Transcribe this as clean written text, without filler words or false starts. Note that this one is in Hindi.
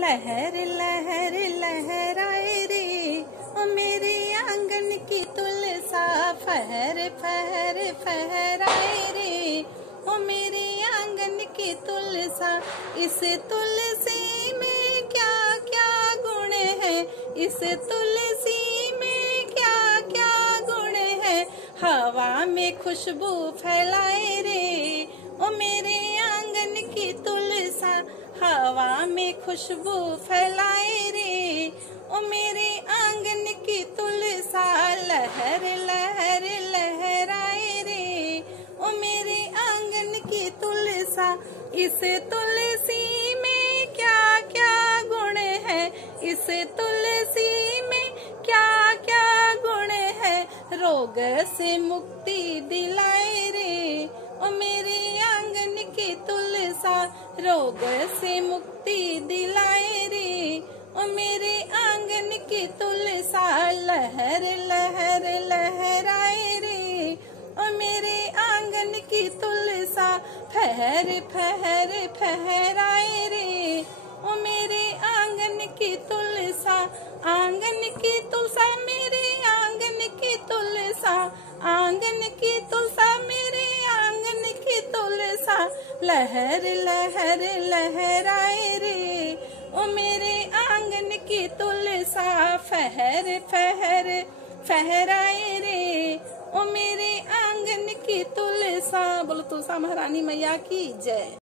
लहर लहर लहराए रे ओ मेरे आंगन की तुलसा, फहर फहर फहराए रे ओ मेरे आंगन की तुलसा। इस तुलसी में क्या क्या गुण है, इस तुलसी में क्या क्या गुण है। हवा में खुशबू फैलाए रे ओ मेरे आंगन की तुलसा, हवा में खुशबू फैलाए रे ओ मेरे आंगन की तुलसा। लहर लहर लहराए रे ओ मेरे आंगन की तुलसा। इस तुलसी में क्या क्या गुण है, इस तुलसी में क्या क्या गुण है। रोग से मुक्ति दिलाए रे ओ मेरे आंगन की तुलसा, रोग से मुक्ति दिलाए रे ओ मेरे आंगन की तुलसा। लहर लहर लहराए रे ओ मेरे आंगन की तुलसा, फहर फहर फहराए रे ओ मेरे आंगन की तुलसा। आंगन की तुलसा मेरे आंगन की तुलसा, आंगन की तुलसा मेरे आंगन की तुलसा। लहर लहर लहराए रे ओ मेरे आंगन की तुलसा, फहर फहर फहराए रे ओ मेरे आंगन की तुलसा। बोलो तुलसा महारानी मैया की जय।